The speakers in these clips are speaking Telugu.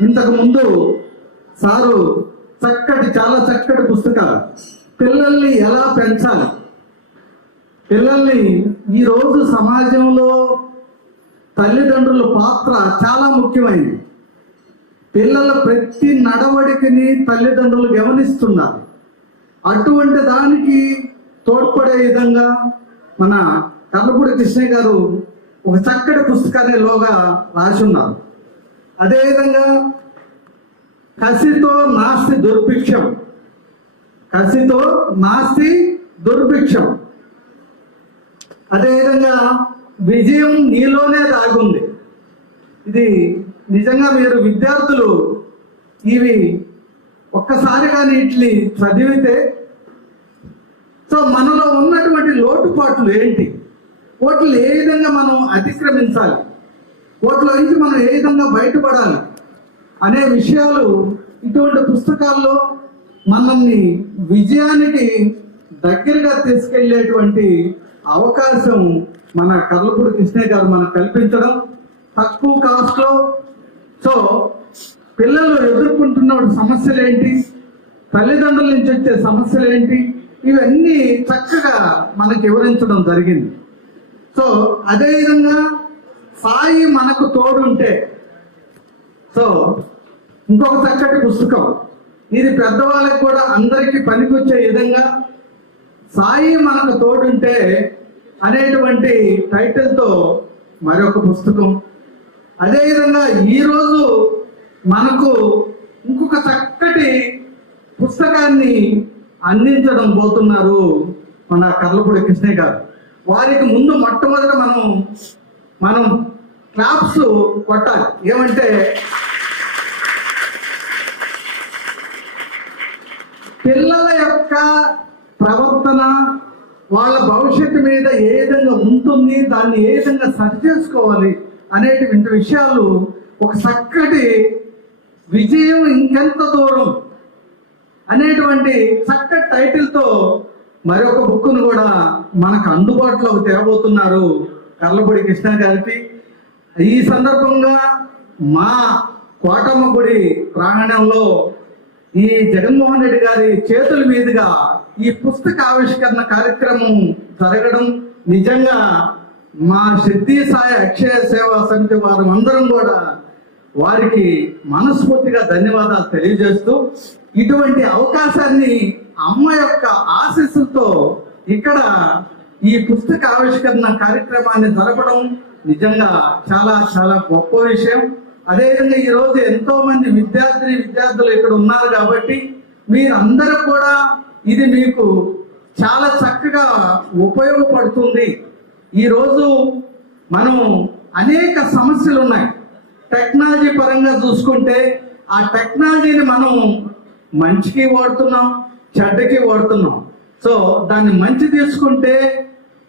ఇంతకు ముందు సారు చక్కటి చాలా చక్కటి పుస్తకాలు. పిల్లల్ని ఎలా పెంచాలి? పిల్లల్ని ఈరోజు సమాజంలో తల్లిదండ్రుల పాత్ర చాలా ముఖ్యమైనది పిల్లల ప్రతి నడవడికని తల్లిదండ్రులు గమనిస్తున్నారు. అటువంటి దానికి తోడ్పడే విధంగా మన కల్లపూడి కృష్ణ గారు ఒక చక్కటి పుస్తకాన్ని లోగా రాసి ఉన్నారు. అదేవిధంగా కసితో నాస్తి దుర్భిక్షం. కసితో నాస్తి దుర్భిక్షం. అదేవిధంగా విజయం నీలోనే దాగుంది. ఇది నిజంగా మీరు విద్యార్థులు ఇవి ఒక్కసారి కానీ ఇట్లి చదివితే సో మనలో ఉన్నటువంటి లోటుపాట్లు ఏంటి? వాటిని ఏ విధంగా మనం అతిక్రమించాలి? వాటిలో నుంచి మనం ఏ విధంగా బయటపడాలి అనే విషయాలు ఇటువంటి పుస్తకాల్లో మనల్ని విజయానికి దగ్గరగా తీసుకెళ్ళేటువంటి అవకాశం మన కర్లపూడి కృష్ణయ్య గారు మనకు కల్పించడం. తక్కువ కాస్ట్లో సో పిల్లలు ఎదుర్కొంటున్న సమస్యలు ఏంటి? తల్లిదండ్రుల నుంచి వచ్చే సమస్యలు ఏంటి? ఇవన్నీ చక్కగా మనకి వివరించడం జరిగింది. సో అదేవిధంగా సాయి మనకు తోడుంటే. సో ఇంకొక చక్కటి పుస్తకం. ఇది పెద్దవాళ్ళకి కూడా అందరికీ పనికొచ్చే విధంగా సాయి మనకు తోడుంటే అనేటువంటి టైటిల్తో మరొక పుస్తకం. అదేవిధంగా ఈరోజు మనకు ఇంకొక చక్కటి పుస్తకాన్ని అందించడం పోతున్నారు మన కర్లపూడి కృష్ణయ్య గారు. వారికి ముందు మొట్టమొదట మనం మనం క్లాప్స్ కొట్టాలి. ఏమంటే పిల్లల యొక్క ప్రవర్తన వాళ్ళ భవిష్యత్తు మీద ఏ విధంగా ఉంటుంది దాన్ని ఏ విధంగా సరి చేసుకోవాలి అనేటువంటి విషయాలు ఒక చక్కటి విజయం ఇంకెంత దూరం అనేటువంటి చక్కటి టైటిల్తో మరొక బుక్ను కూడా మనకు అందుబాటులోకి తేబోతున్నారు కర్లపూడి కృష్ణ గారికి. ఈ సందర్భంగా మా కోటమ్మ గుడి ప్రాంగణంలో ఈ జగన్మోహన్ రెడ్డి గారి చేతుల మీదుగా ఈ పుస్తక ఆవిష్కరణ కార్యక్రమం జరగడం. నిజంగా మా సిద్ధి సాయి అక్షయ సేవా సమితి వారు అందరం కూడా వారికి మనస్ఫూర్తిగా ధన్యవాదాలు తెలియజేస్తూ ఇటువంటి అవకాశాన్ని అమ్మ యొక్క ఆశీస్సులతో ఇక్కడ ఈ పుస్తక ఆవిష్కరణ కార్యక్రమాన్ని జరపడం నిజంగా చాలా చాలా గొప్ప విషయం. అదేవిధంగా ఈరోజు ఎంతో మంది విద్యార్థిని విద్యార్థులు ఇక్కడ ఉన్నారు కాబట్టి మీరందరూ కూడా ఇది మీకు చాలా చక్కగా ఉపయోగపడుతుంది. ఈరోజు మనం అనేక సమస్యలు ఉన్నాయి. టెక్నాలజీ పరంగా చూసుకుంటే ఆ టెక్నాలజీని మనం మంచికి వాడుతున్నాం చెడ్డకి వాడుతున్నాం. సో దాన్ని మంచి తీసుకుంటే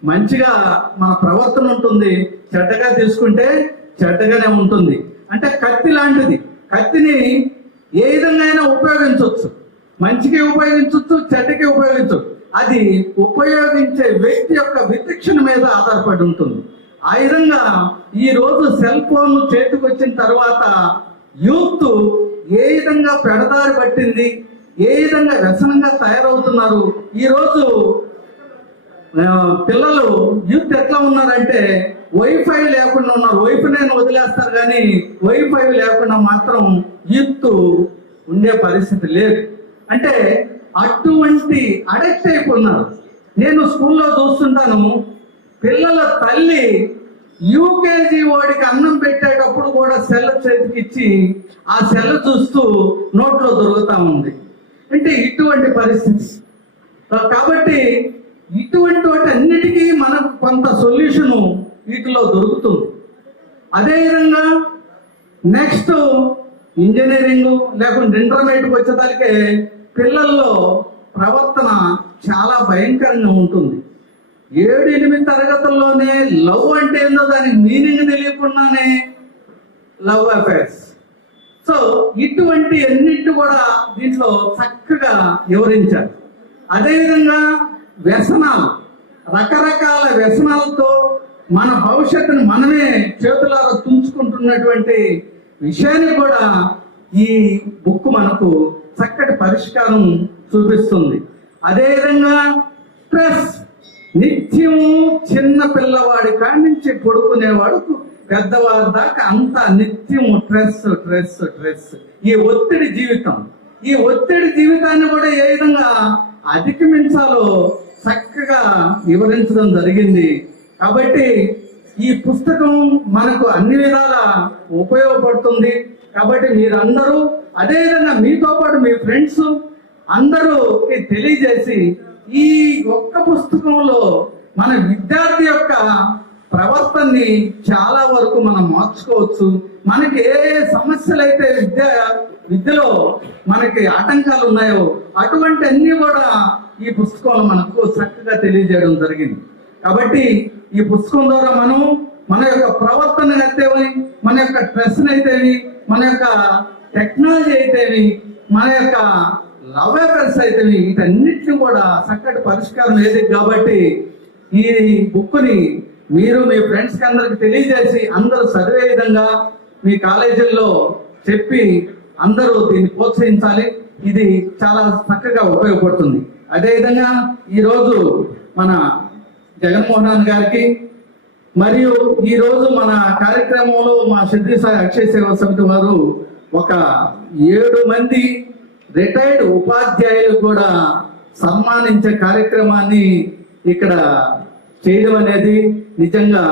మంచిగా మన ప్రవర్తన ఉంటుంది. చెడ్డగా తీసుకుంటే చెడ్డగానే ఉంటుంది. అంటే కత్తి లాంటిది. కత్తిని ఏ విధంగా అయినా ఉపయోగించవచ్చు మంచికి ఉపయోగించవచ్చు చెడ్డకి ఉపయోగించవచ్చు అది ఉపయోగించే వ్యక్తి యొక్క విచక్షణ మీద ఆధారపడి ఉంటుంది. ఆ విధంగా ఈ రోజు సెల్ ఫోన్ చేతికి వచ్చిన తర్వాత యూత్ ఏ విధంగా పెడదారి పట్టింది ఏ విధంగా వ్యసనంగా తయారవుతున్నారు ఈ రోజు పిల్లలు యూత్ ఎట్లా ఉన్నారంటే వైఫై లేకుండా ఉన్నారు. వైఫై నేను వదిలేస్తారు కానీ వైఫై లేకుండా మాత్రం యూత్ ఉండే పరిస్థితి లేదు. అంటే అటువంటి అడక్ట్ అయిపోయినారు నేను స్కూల్లో చూస్తుంటాను పిల్లల తల్లి యూకేజీ వాడికి అన్నం పెట్టేటప్పుడు కూడా సెల్ చేతికిచ్చి ఆ సెల్ చూస్తూ నోట్లో దొరుకుతా ఉంది. అంటే ఇటువంటి పరిస్థితి. కాబట్టి ఇటువంటి వాటి అన్నిటికీ మనకు కొంత సొల్యూషను వీటిలో దొరుకుతుంది. అదేవిధంగా నెక్స్ట్ ఇంజనీరింగ్ లేకుంటే ఇంటర్మీడియట్కి వచ్చేదానికే పిల్లల్లో ప్రవర్తన చాలా భయంకరంగా ఉంటుంది. ఏడు ఎనిమిది తరగతుల్లోనే లవ్ అంటే ఏందో దానికి మీనింగ్ తెలియకుండానే లవ్ అఫైర్స్. సో ఇటువంటి అన్నిటి కూడా దీంట్లో చక్కగా వివరించారు. అదేవిధంగా వ్యసనాలు. రకరకాల వ్యసనాలతో మన భవిష్యత్తును మనమే చేతులారా తుంచుకుంటున్నటువంటి విషయాన్ని కూడా ఈ బుక్ మనకు చక్కటి పరిష్కారం చూపిస్తుంది. అదేవిధంగా స్ట్రెస్. నిత్యం చిన్న పిల్లవాడి కాడి నుంచి పడుకునేవాడు పెద్దవారి దాకా అంతా నిత్యం స్ట్రెస్ స్ట్రెస్ స్ట్రెస్. ఈ ఒత్తిడి జీవితం. ఈ ఒత్తిడి జీవితాన్ని కూడా ఏ విధంగా అధిగమించాలో చక్కగా వివరించడం జరిగింది. కాబట్టి ఈ పుస్తకం మనకు అన్ని విధాల ఉపయోగపడుతుంది. కాబట్టి మీరందరూ అదేవిధంగా మీతో పాటు మీ ఫ్రెండ్స్ అందరూ తెలియజేసి ఈ ఒక్క పుస్తకంలో మన విద్యార్థి యొక్క ప్రవర్తనని చాలా వరకు మనం మార్చుకోవచ్చు. మనకి ఏ సమస్యలు అయితే విద్య విద్యలో మనకి ఆటంకాలు ఉన్నాయో అటువంటి అన్ని కూడా ఈ పుస్తకంలో మనకు చక్కగా తెలియజేయడం జరిగింది. కాబట్టి ఈ పుస్తకం ద్వారా మనం మన యొక్క ప్రవర్తన అయితేవి మన యొక్క డ్రెస్ని అయితేవి మన యొక్క టెక్నాలజీ అయితేవి మన యొక్క లవ్ అఫేర్స్ అయితేవి వీటన్నిటిని కూడా చక్కటి పరిష్కారం లేదు కాబట్టి ఈ బుక్ని మీరు మీ ఫ్రెండ్స్కి అందరికి తెలియజేసి అందరూ చదివే విధంగా మీ కాలేజీల్లో చెప్పి అందరూ దీన్ని ప్రోత్సహించాలి. ఇది చాలా చక్కగా ఉపయోగపడుతుంది. అదేవిధంగా ఈరోజు మన జగన్మోహన్ గారికి మరియు ఈరోజు మన కార్యక్రమంలో మా సిద్ధి అక్షయ సేవా సమితి వారు ఒక ఏడు మంది రిటైర్డ్ ఉపాధ్యాయులు కూడా సన్మానించే కార్యక్రమాన్ని ఇక్కడ చేయడం అనేది నిజంగా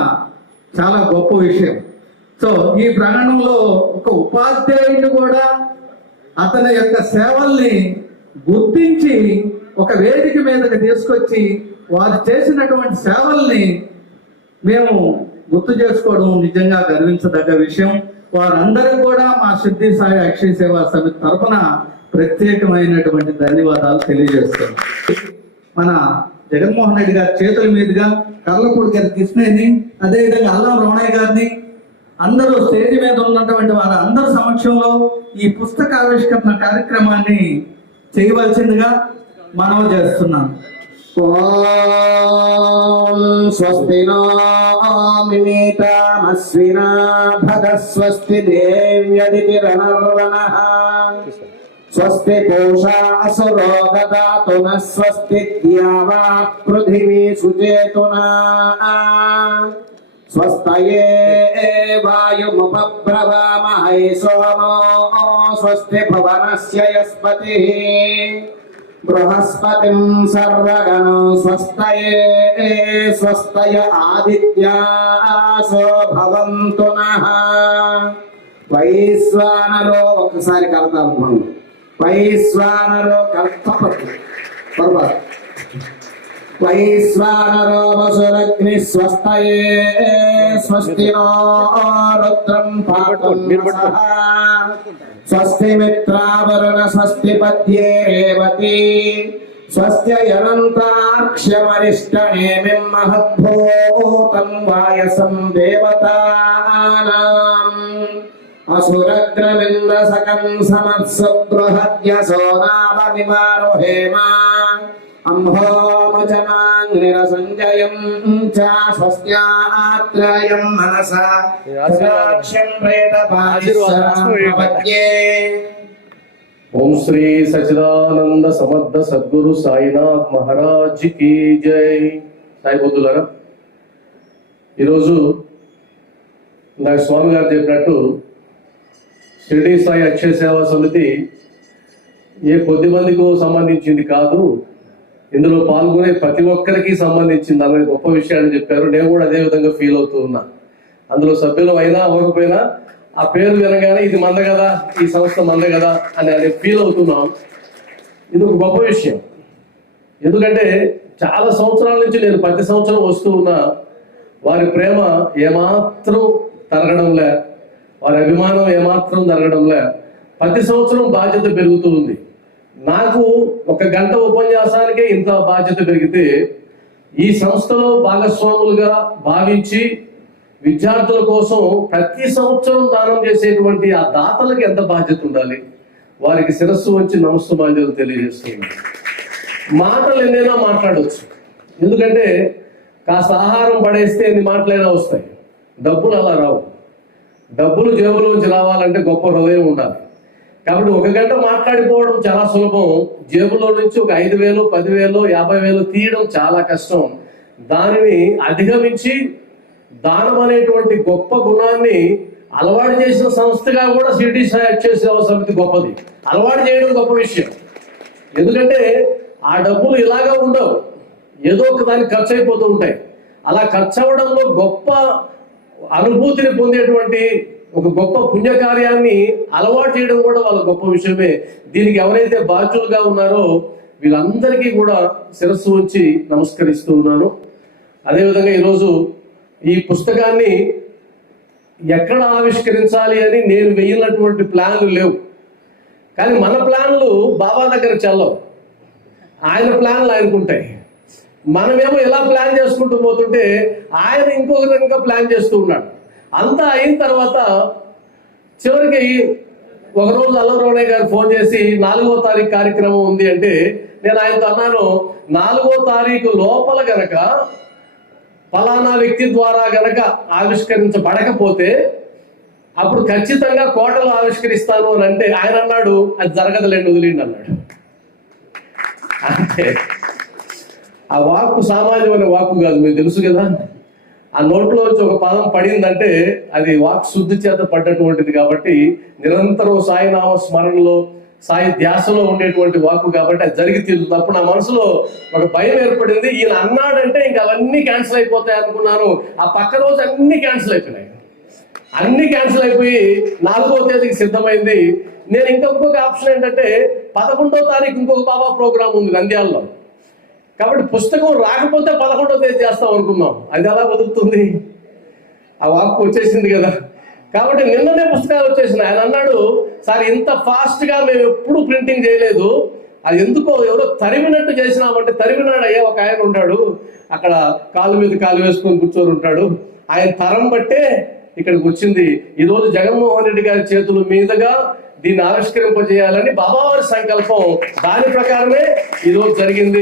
చాలా గొప్ప విషయం. సో ఈ ప్రాంగణంలో ఒక ఉపాధ్యాయుడు కూడా అతని యొక్క సేవల్ని గుర్తించి ఒక వేదిక మీదకి తీసుకొచ్చి వారు చేసినటువంటి సేవల్ని మేము గుర్తు చేసుకోవడం నిజంగా గర్వించదగ్గ విషయం. వారందరూ కూడా మా సిద్ధి సాయి అక్షయ సేవా సమితి తరఫున ప్రత్యేకమైనటువంటి ధన్యవాదాలు తెలియజేస్తున్నాం. మన జగన్మోహన్ రెడ్డి గారి చేతుల మీదుగా కర్లపూడి గారి కృష్ణయ్యని అదేవిధంగా అల్లం రమణయ్య గారిని అందరూ స్టేజ్ మీద ఉన్నటువంటి వారు అందరి సమక్షంలో ఈ పుస్తక ఆవిష్కరణ కార్యక్రమాన్ని చేయవలసిందిగా మనం చేస్తున్నాం స్వస్తినామితామస్వినా భగ స్వస్తి దేవ్యదిరణర్వణ स्वस्ति पूषा असुरो ददातु नः स्वस्ति द्यावा पृथिवी सुचेतुना स्वस्तये वायुमुपब्रवामहै सोमो स्वस्ति भुवनस्य यस्पतिः बृहस्पतिं सर्वगणो स्वस्तये स्वस्तय ఆదిత్యాసో భవంతు నః వైశ్వానరో ఒకసారి కర్తార్థం వైశ్వానరో కర్తపతి పొరపాటు వైశ్వానరో వసురగ్ని స్వస్తయే స్వస్తి నో రుద్రం పాపం స్వస్తి మిత్రావరుణ స్వస్తి పద్యే రేవతి. స్వస్త్యనంతాక్ష్యమరిష్టనేమిం మహద్భూతం వాయసం దేవతానాం. అసురగ్రమింద్రసకం సమత్సు బృహద్యసో నామ నివారోహేమా అంభోముచమాంగ్నిరసంజయం చ స్వస్త్యాత్రయం మనసా. సాక్ష్యం ప్రేతపాదిశ్వరాంపవద్యే ఓం శ్రీ సచిదానంద సమర్థ సద్గురు సాయినాథ్ మహారాజ్కి జై. సాయి బుద్ధులరా ఈరోజు నాకు స్వామి గారు చెప్పినట్టు షిరిడి సాయి అక్షయ సేవా సమితి ఏ కొద్ది మందికి సంబంధించింది కాదు. ఇందులో పాల్గొనే ప్రతి ఒక్కరికి సంబంధించింది. అనే గొప్ప విషయాన్ని చెప్పారు. నేను కూడా అదే విధంగా ఫీల్ అవుతూ ఉన్నా. అందులో సభ్యులు అయినా అవ్వకపోయినా ఆ పేరు వినగానే ఇది మంద కదా ఈ సంస్థ మంద కదా అని అని ఫీల్ అవుతున్నాం. ఇది ఒక గొప్ప విషయం. ఎందుకంటే చాలా సంవత్సరాల నుంచి నేను ప్రతి సంవత్సరం వస్తూ ఉన్నా వారి ప్రేమ ఏమాత్రం తరగడం లేదు వారి అభిమానం ఏమాత్రం జరగడంలే. ప్రతి సంవత్సరం బాధ్యత పెరుగుతూ ఉంది. నాకు ఒక గంట ఉపన్యాసానికే ఇంత బాధ్యత పెరిగితే ఈ సంస్థలో భాగస్వాములుగా భావించి విద్యార్థుల కోసం ప్రతి సంవత్సరం దానం చేసేటువంటి ఆ దాతలకు ఎంత బాధ్యత ఉండాలి? వారికి శిరస్సు వచ్చి నమస్తమాంజలు తెలియజేస్తున్నాను. మాటలు ఎన్నైనా మాట్లాడవచ్చు ఎందుకంటే కాస్త ఆహారం పడేస్తే ఎన్ని మాటలైనా వస్తాయి. డబ్బులు అలా రావు. డబ్బులు జేబులోంచి రావాలంటే గొప్ప హృదయం ఉండాలి. కాబట్టి ఒక గంట మాట్లాడిపోవడం చాలా సులభం. జేబులో నుంచి ఒక ఐదు వేలు పదివేలు యాభై వేలు తీయడం చాలా కష్టం. దానిని అధిగమించి దానం అనేటువంటి గొప్ప గుణాన్ని అలవాటు చేసిన సంస్థగా కూడా సిటీ చేసే సమితి గొప్పది. అలవాటు చేయడం గొప్ప విషయం. ఎందుకంటే ఆ డబ్బులు ఇలాగా ఉండవు. ఏదో ఒక దానికి ఖర్చు అయిపోతూ ఉంటాయి. అలా ఖర్చు అవ్వడంలో గొప్ప అనుభూతిని పొందేటువంటి ఒక గొప్ప పుణ్యకార్యాన్ని అలవాటు చేయడం కూడా వాళ్ళ గొప్ప విషయమే. దీనికి ఎవరైతే బాధ్యులుగా ఉన్నారో వీళ్ళందరికీ కూడా శిరస్సు వచ్చి నమస్కరిస్తూ ఉన్నాను. అదేవిధంగా ఈరోజు ఈ పుస్తకాన్ని ఎక్కడ ఆవిష్కరించాలి అని నేను వేయినటువంటి ప్లాన్లు లేవు. కానీ మన ప్లాన్లు బాబా దగ్గర చల్లవు. ఆయన ప్లాన్లు ఆయనకుంటాయి. మనమేమో ఎలా ప్లాన్ చేసుకుంటూ పోతుంటే ఆయన ఇంకొక రకంగా ప్లాన్ చేస్తూ ఉన్నాడు. అంతా అయిన తర్వాత చివరికి ఒకరోజు అల్లరోణయ్య గారు ఫోన్ చేసి నాలుగో తారీఖు కార్యక్రమం ఉంది అంటే నేను ఆయనతో అన్నాను నాలుగో తారీఖు లోపల గనక ఫలానా వ్యక్తి ద్వారా గనక ఆవిష్కరించబడకపోతే అప్పుడు ఖచ్చితంగా కోటలు ఆవిష్కరిస్తాను అని అంటే ఆయన అన్నాడు అది జరగదులేండి వదిలిండి అన్నాడు. అంటే ఆ వాక్కు సామాన్యమైన వాక్కు కాదు మీకు తెలుసు కదా? ఆ నోట్లో వచ్చి ఒక పదం పడిందంటే అది వాక్ శుద్ధి చేత పడ్డటువంటిది కాబట్టి నిరంతరం సాయినామ స్మరణలో సాయి ధ్యాసలో ఉండేటువంటి వాక్కు కాబట్టి అది జరిగి తీరుతుంది. అప్పుడు నా మనసులో ఒక భయం ఏర్పడింది. ఈయన అన్నాడంటే ఇంకా అవన్నీ క్యాన్సిల్ అయిపోతాయి అనుకున్నాను. ఆ పక్క రోజు అన్ని క్యాన్సిల్ అయిపోయినాయి. అన్ని క్యాన్సిల్ అయిపోయి నాలుగో తేదీకి సిద్ధమైంది. నేను ఇంకొక ఆప్షన్ ఏంటంటే పదకొండో తారీఖు ఇంకొక బాబా ప్రోగ్రామ్ ఉంది నంద్యాలలో. కాబట్టి పుస్తకం రాకపోతే పదకొండో తేదీ చేస్తాం అనుకున్నాం. అది ఎలా కుదురుతుంది? ఆ వాక్కు వచ్చేసింది కదా. కాబట్టి నిన్ననే పుస్తకాలు వచ్చేసినాయి. ఆయన అన్నాడు సార్ ఇంత ఫాస్ట్గా మేము ఎప్పుడు ప్రింటింగ్ చేయలేదు. అది ఎందుకో ఎవరో తరిమినట్టు చేసినామంటే తరిమినాడు అయ్యా ఒక ఆయన ఉంటాడు. అక్కడ కాలు మీద కాలు వేసుకొని కూర్చొని ఉంటాడు. ఆయన తరం బట్టే ఇక్కడికి వచ్చింది. ఈరోజు జగన్మోహన్ రెడ్డి గారి చేతుల మీదుగా దీన్ని ఆవిష్కరింపజేయాలని బాబావారి సంకల్పం. దాని ప్రకారమే ఈరోజు రోజు జరిగింది.